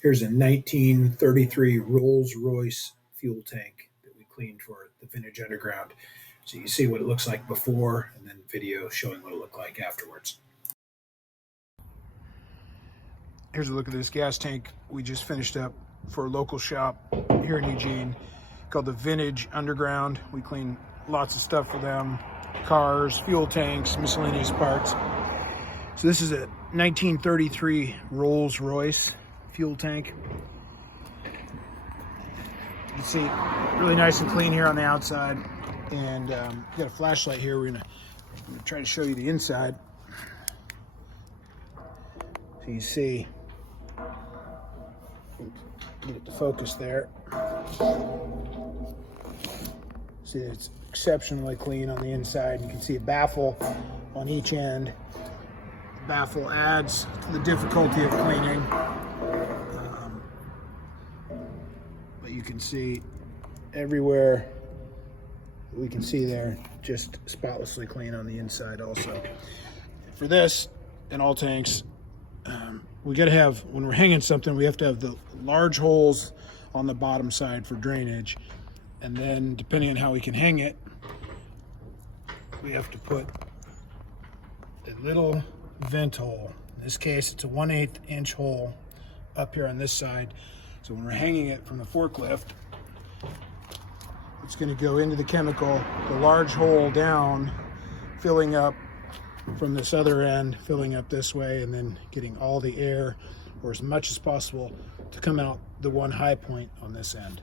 Here's a 1933 Rolls Royce fuel tank that we cleaned for the Vintage Underground. So you see what it looks like before, and then video showing what it looked like afterwards. Here's a look at this gas tank we just finished up for a local shop here in Eugene called the Vintage Underground. We clean lots of stuff for them: cars, fuel tanks, miscellaneous parts. So this is a 1933 Rolls Royce fuel tank. You can see really nice and clean here on the outside, and got a flashlight here. We're gonna try to show you the inside. So you see, get it to focus there. See, it's exceptionally clean on the inside. You can see a baffle on each end. The baffle adds to the difficulty of cleaning. But you can see everywhere we can see there, just spotlessly clean on the inside also. For this and all tanks, we got to have, when we're hanging something, we have to have the large holes on the bottom side for drainage. And then depending on how we can hang it, we have to put a little vent hole. In this case, it's a 1/8 inch hole up here on this side. So when we're hanging it from the forklift, it's going to go into the chemical, the large hole down, filling up from this other end, filling up this way, and then getting all the air, or as much as possible, to come out the one high point on this end.